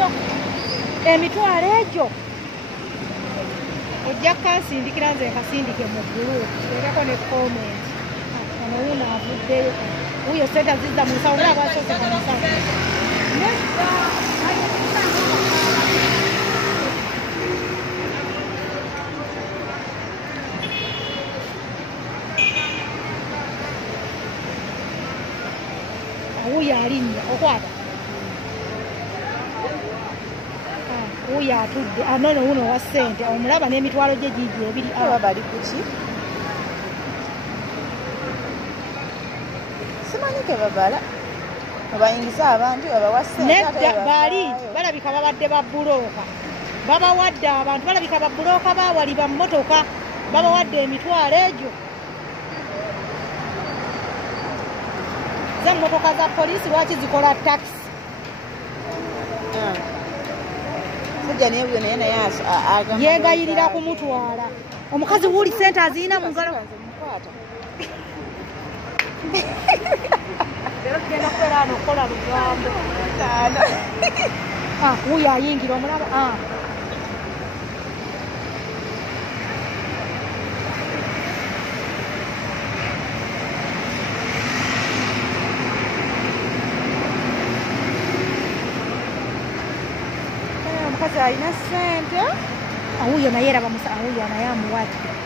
nnyo emitwalo egyo ojja kukansindikira nze nkasindike mu ggulu erako ne comment ono wuno avuddeyo wuyo sente zizza mu nsawo olaba asoose ku nsawo wuyo alinnya okwata wuyo atudde anono wuno wa ssente omulaba n'emitwalo gye giigi ebiri bali kuki simanyi ke babala abayingiza abantu abawa ssente nedda bali balabika babadde babbulooka babawadde abantu balabika babbulooka baawaliba mmotoka babawadde emitwalo egyo z'emmotoka za poliisi lwaki zikola takisi yeegayirira kumutwala omukazi wuuli sente aziyina mu ngalo wuyo ayingira omulaba omukazi alina ssente awuyo naye era awuyo naye amuwadde